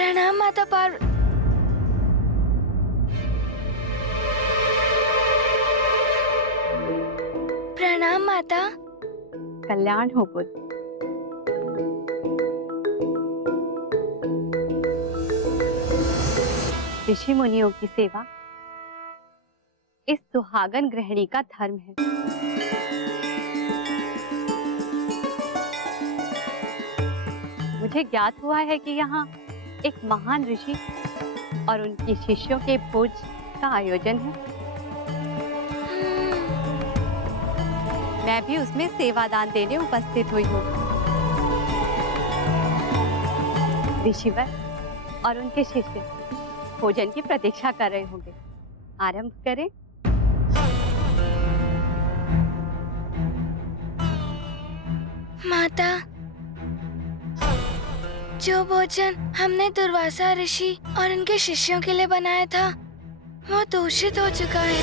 प्रणाम माता प्रणाम माता। कल्याण हो पुत्र। ऋषि मुनियों की सेवा इस सुहागन गृहिणी का धर्म है। मुझे ज्ञात हुआ है कि यहाँ एक महान ऋषि और उनके शिष्यों के भोज का आयोजन है। मैं भी उसमें सेवादान देने उपस्थित हुई हूँ। ऋषिवर और उनके शिष्य भोजन की प्रतीक्षा कर रहे होंगे। आरंभ करें। माता, जो भोजन हमने दुर्वासा ऋषि और उनके शिष्यों के लिए बनाया था वो दूषित हो चुका है।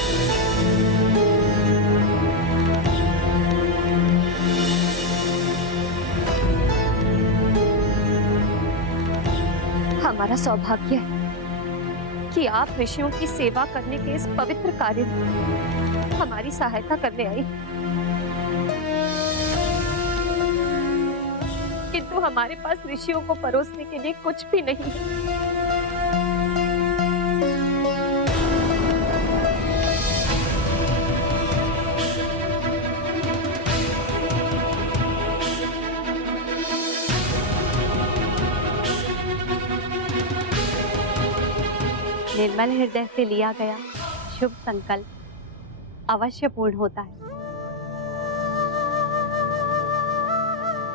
हमारा सौभाग्य है कि आप ऋषियों की सेवा करने के इस पवित्र कार्य में हमारी सहायता करने आई, किंतु हमारे पास ऋषियों को परोसने के लिए कुछ भी नहीं है। निर्मल हृदय से लिया गया शुभ संकल्प अवश्य पूर्ण होता है।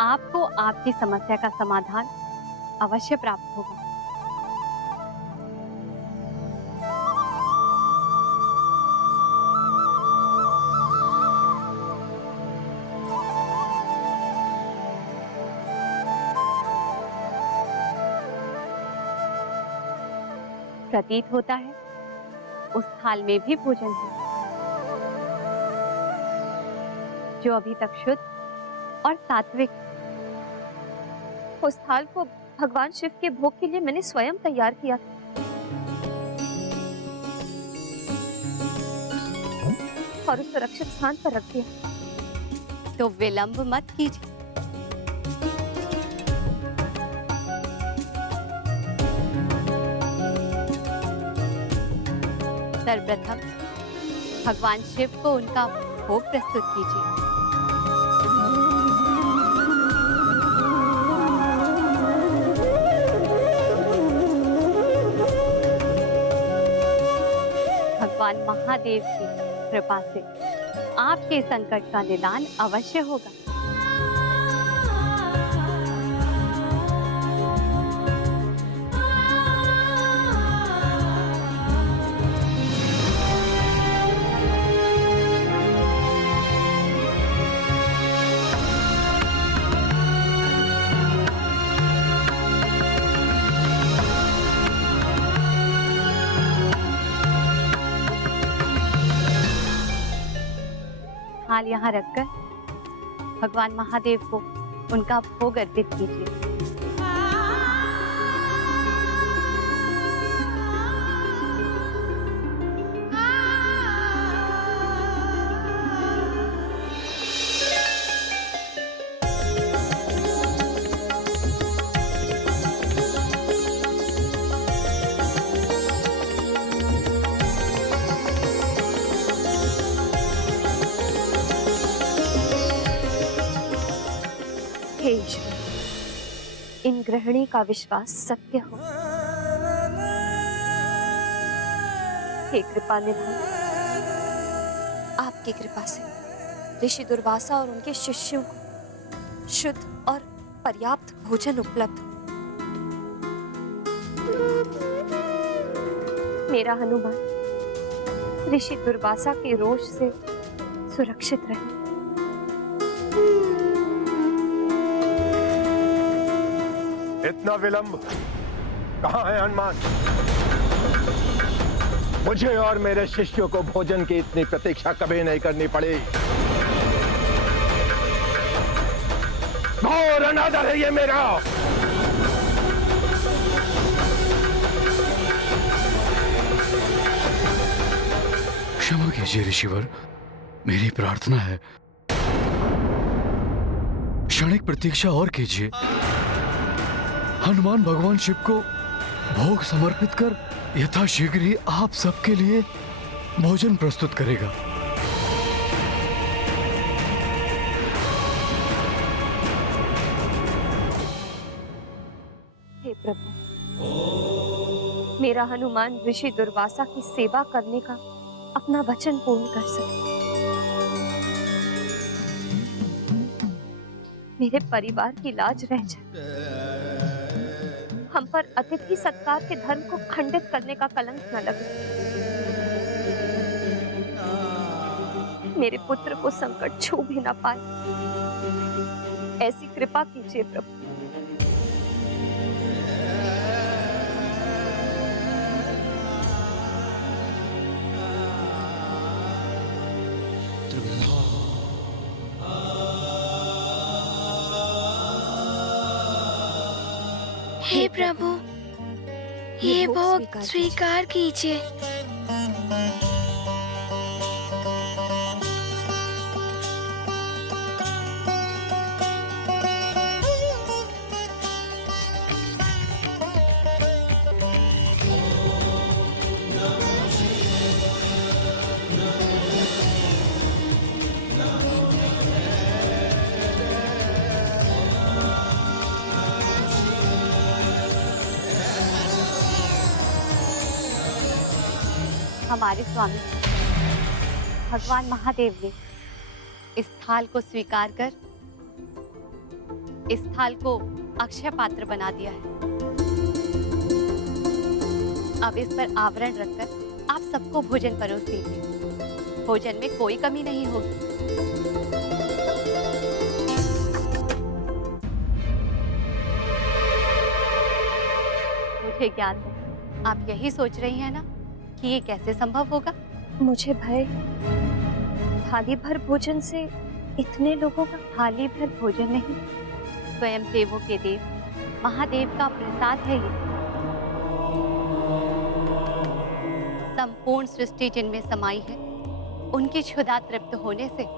आपको आपकी समस्या का समाधान अवश्य प्राप्त होगा। प्रतीत होता है उस थाल में भी भोजन है जो अभी तक शुद्ध और सात्विक। उस थाल को भगवान शिव के भोग के लिए मैंने स्वयं तैयार किया था और उस सुरक्षित स्थान पर रख दिया। तो विलंब मत कीजिए। सर्वप्रथम भगवान शिव को उनका भोग प्रस्तुत कीजिए। भगवान महादेव की कृपा से आपके संकट का निदान अवश्य होगा। थाल यहाँ रखकर भगवान महादेव को उनका भोग अर्पित कीजिए। हे ईश्वर, इन गृहिणी का विश्वास सत्य हो। हे कृपा निधान, आपकी कृपा से ऋषि दुर्वासा और उनके शिष्यों को शुद्ध और पर्याप्त भोजन उपलब्ध हो। मेरा हनुमान ऋषि दुर्वासा के रोष से सुरक्षित रहे। इतना विलंब कहाँ है हनुमान? मुझे और मेरे शिष्यों को भोजन की इतनी प्रतीक्षा कभी नहीं करनी पड़ी। घोर अनादर है ये मेरा। कीजिए ऋषिवर, मेरी प्रार्थना है। क्षणिक प्रतीक्षा और कीजिए। हनुमान भगवान शिव को भोग समर्पित कर यथाशीघ्र ही आप सबके लिए भोजन प्रस्तुत करेगा। हे प्रभु, मेरा हनुमान ऋषि दुर्वासा की सेवा करने का अपना वचन पूर्ण कर सके। मेरे परिवार की लाज रह जाए। हम पर अतिथि सत्कार के धर्म को खंडित करने का कलंक न लगे। मेरे पुत्र को संकट छू भी न पाए, ऐसी कृपा कीजिए प्रभु। हे प्रभु, ये भोग स्वीकार कीजिए। हमारे स्वामी भगवान महादेव ने इस थाल को स्वीकार कर इस थाल को अक्षय पात्र बना दिया है। अब इस पर आवरण रखकर आप सबको भोजन परोस दीजिए। भोजन में कोई कमी नहीं होगी। मुझे ज्ञान है, आप यही सोच रही हैं ना कि ये कैसे संभव होगा? मुझे भय, थाली भर भोजन से इतने लोगों का। थाली भर भोजन नहीं, स्वयं देवों के देव महादेव का प्रसाद है ये। संपूर्ण सृष्टि जिनमें समाई है, उनकी क्षुधा तृप्त होने से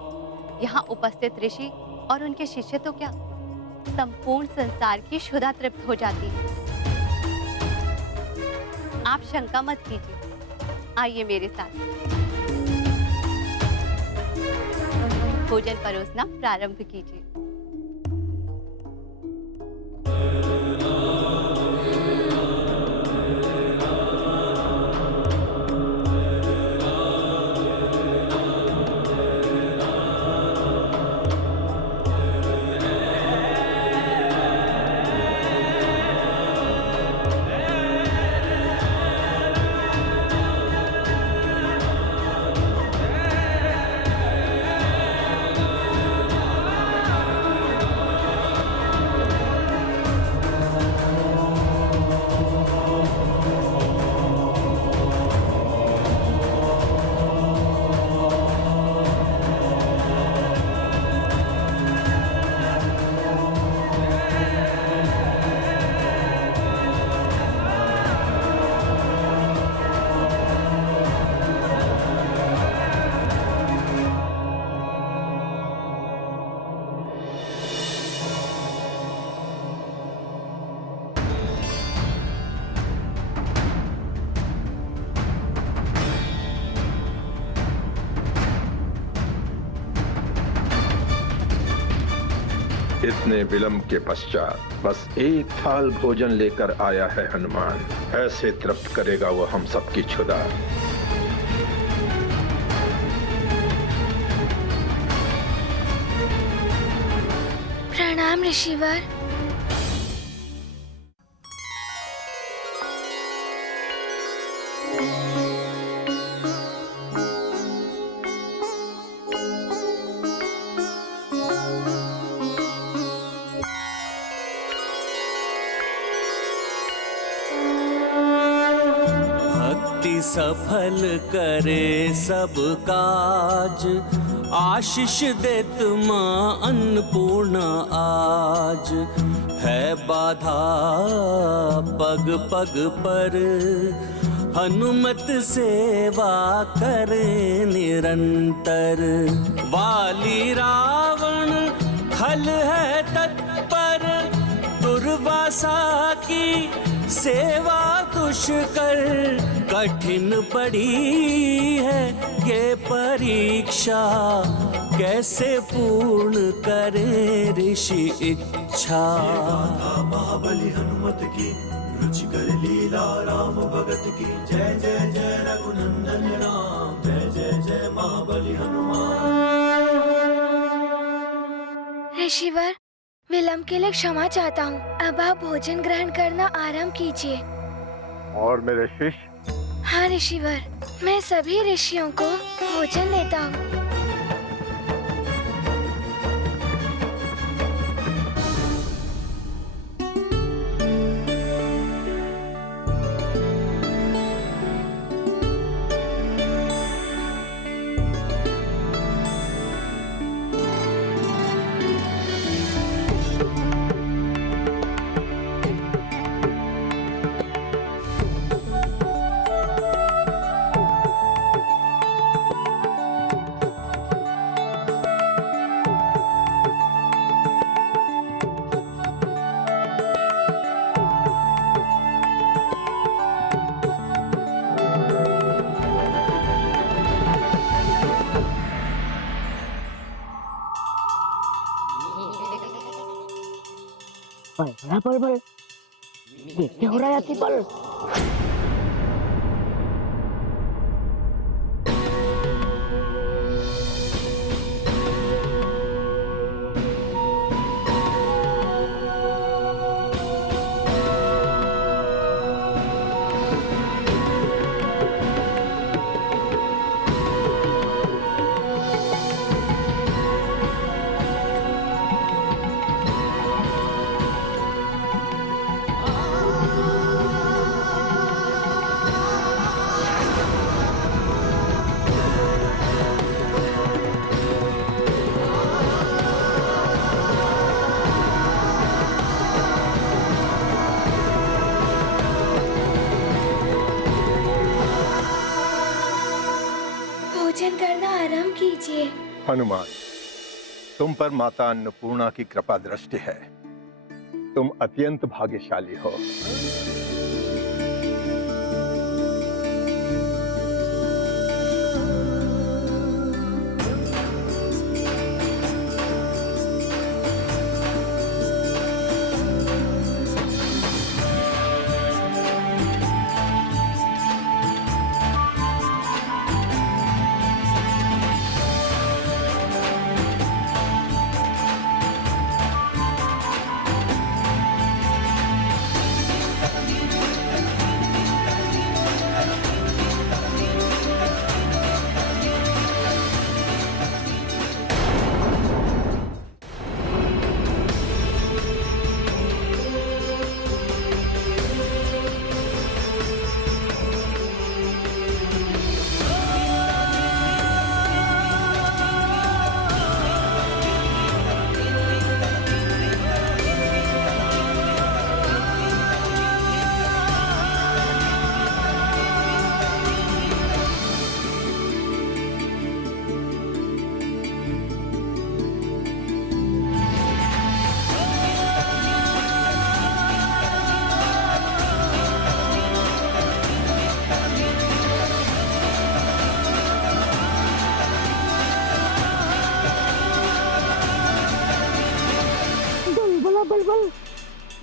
यहाँ उपस्थित ऋषि और उनके शिष्य तो क्या, संपूर्ण संसार की क्षुधा तृप्त हो जाती है। आप शंका मत कीजिए, आइए मेरे साथ। भोजन परोसना प्रारंभ कीजिए। इतने विलंब के पश्चात बस एक थाल भोजन लेकर आया है हनुमान। ऐसे तृप्त करेगा वो हम सबकी क्षुधा। प्रणाम ऋषिवर। सफल करे सब काज, आशीष देत माँ अन्नपूर्णा आज। है बाधा पग पग पर, हनुमत सेवा करे निरंतर। वाली रावण खल है तत्पर, दुर्वासा की सेवा दुष्कर। कठिन पड़ी है ये परीक्षा, कैसे पूर्ण करे ऋषि इच्छा। महाबली हनुमत की रुचिकर लीला राम भगत की। जय जय जय रघुनंदन राम, जय जय जय महाबली हनुमान। ऋषिवर, विलंब के लिए क्षमा चाहता हूँ। अब आप भोजन ग्रहण करना आरंभ कीजिए। और मेरे शिष्य? हाँ ऋषिवर, मैं सभी ऋषियों को भोजन देता हूँ। बल बल बल, ये क्या हो रहा है अतिबल? भोजन करना आरंभ कीजिए। हनुमान, तुम पर माता अन्नपूर्णा की कृपा दृष्टि है। तुम अत्यंत भाग्यशाली हो।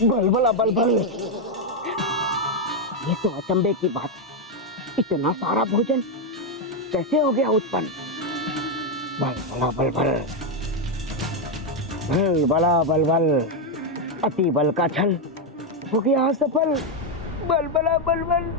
बलबला बलबल, ये तो अचंभे की बात। इतना सारा भोजन कैसे हो गया उत्पन्न? बलबला बलबल, बलबला बलबल, अति बल का छल हो गया असफल। बलबला बलबल।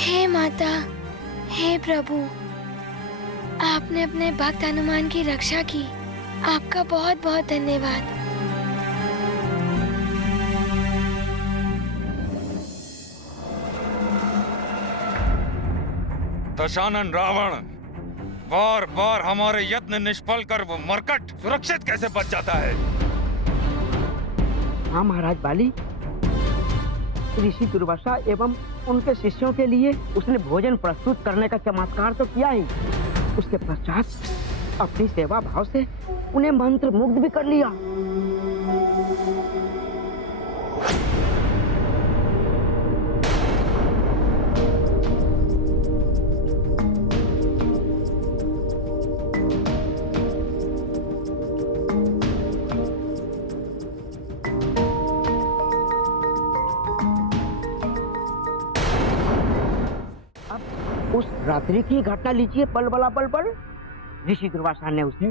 हे माता, हे प्रभु, आपने अपने भक्त हनुमान की रक्षा की। आपका बहुत बहुत धन्यवाद। दशानन रावण, बार बार हमारे यत्न निष्फल कर वो मरकट सुरक्षित कैसे बच जाता है? हाँ महाराज बाली, ऋषि दुर्वासा एवं उनके शिष्यों के लिए उसने भोजन प्रस्तुत करने का चमत्कार तो किया ही, उसके पश्चात अपनी सेवा भाव से उन्हें मंत्र मुग्ध भी कर लिया। उस रात्रि की घटना लीजिए। बलबला बलबल, ऋषि दुर्वासा ने उसे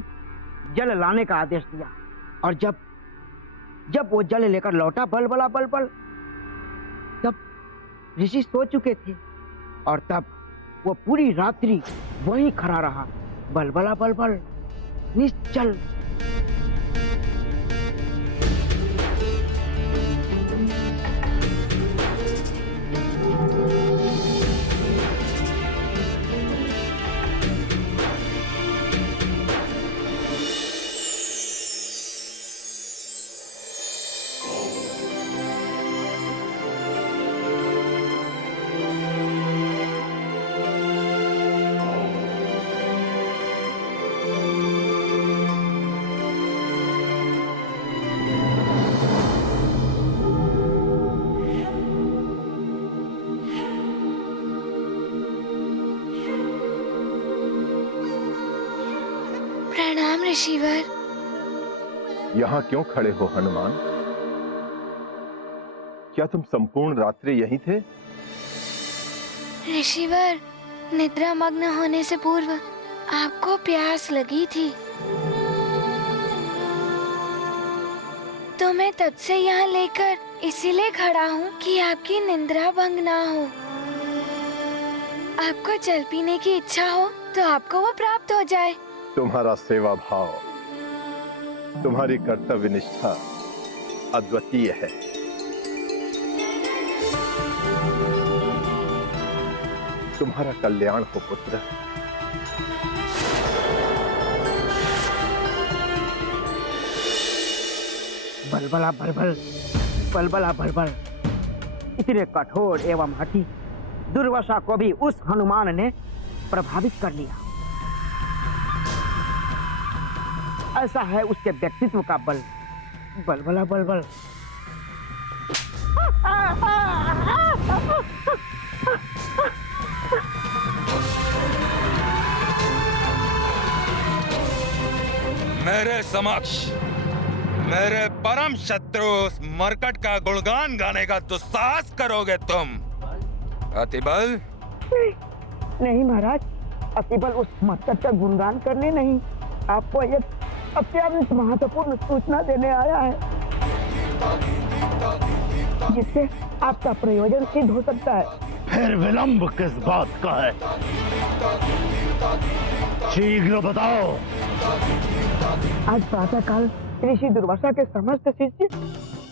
जल लाने का आदेश दिया और जब वो जल लेकर लौटा बलबला बलबल, तब ऋषि सो चुके थे और तब वो पूरी रात्रि वहीं खड़ा रहा, बलबला बलबल, निश्चल। प्रणाम ऋषिवर। यहाँ क्यों खड़े हो हनुमान? क्या तुम संपूर्ण रात्रि यहीं थे? ऋषिवर, निद्रा मग्न होने से पूर्व आपको प्यास लगी थी, तो मैं तब से यहाँ लेकर इसीलिए खड़ा हूँ कि आपकी निद्रा भंग ना हो। आपको जल पीने की इच्छा हो तो आपको वो प्राप्त हो जाए। तुम्हारा सेवा भाव, तुम्हारी कर्तव्य निष्ठा अद्वितीय है। तुम्हारा कल्याण हो पुत्र। बलबला बलबल, बलबला बलबल, इतने कठोर एवं हठी दुर्वासा को भी उस हनुमान ने प्रभावित कर लिया। ऐसा है उसके व्यक्तित्व का बल, बलबला बलबल। मेरे समक्ष मेरे परम शत्रु उस मरकट का गुणगान गाने का दुस्साहस करोगे तुम? अतिबल? नहीं महाराज, अतिबल उस मरकट का गुणगान करने नहीं, आपको एक अत्यंत महत्वपूर्ण सूचना देने आया है, जिससे आपका प्रयोजन सिद्ध हो सकता है। फिर विलंब किस बात का है? शीघ्र बताओ। आज प्रातःकाल ऋषि दुर्वासा के समस्त शिष्य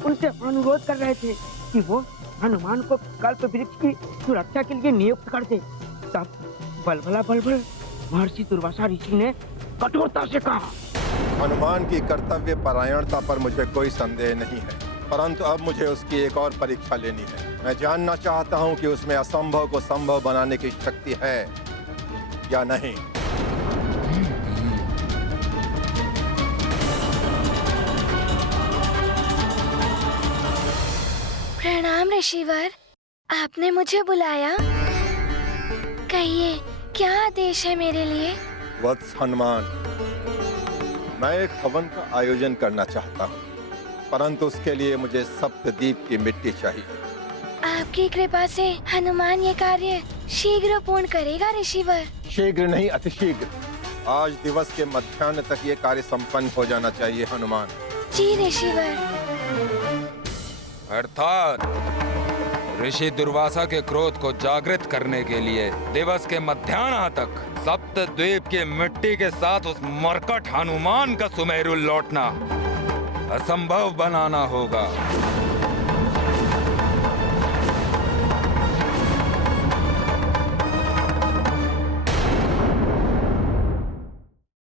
उनसे अनुरोध कर रहे थे कि वो हनुमान को कल्प वृक्ष की सुरक्षा के लिए नियुक्त कर दे। तब बलबला बलबल, महर्षि दुर्वासा ऋषि ने कठोरता से कहा, हनुमान की कर्तव्य परायणता पर मुझे कोई संदेह नहीं है, परंतु अब मुझे उसकी एक और परीक्षा लेनी है। मैं जानना चाहता हूं कि उसमें असंभव को संभव बनाने की शक्ति है या नहीं। प्रणाम ऋषिवर, आपने मुझे बुलाया। कहिए, क्या आदेश है मेरे लिए? वत्स हनुमान, मैं एक हवन का आयोजन करना चाहता हूँ, परंतु उसके लिए मुझे सप्तद्वीप की मिट्टी चाहिए। आपकी कृपा से हनुमान ये कार्य शीघ्र पूर्ण करेगा ऋषिवर। शीघ्र नहीं, अतिशीघ्र। आज दिवस के मध्याह्न तक ये कार्य संपन्न हो जाना चाहिए हनुमान। जी ऋषिवर। अर्थात ऋषि दुर्वासा के क्रोध को जागृत करने के लिए दिवस के मध्याह्न तक सप्तद्वीप की मिट्टी के साथ उस मरकट हनुमान का सुमेरु लौटना असंभव बनाना होगा।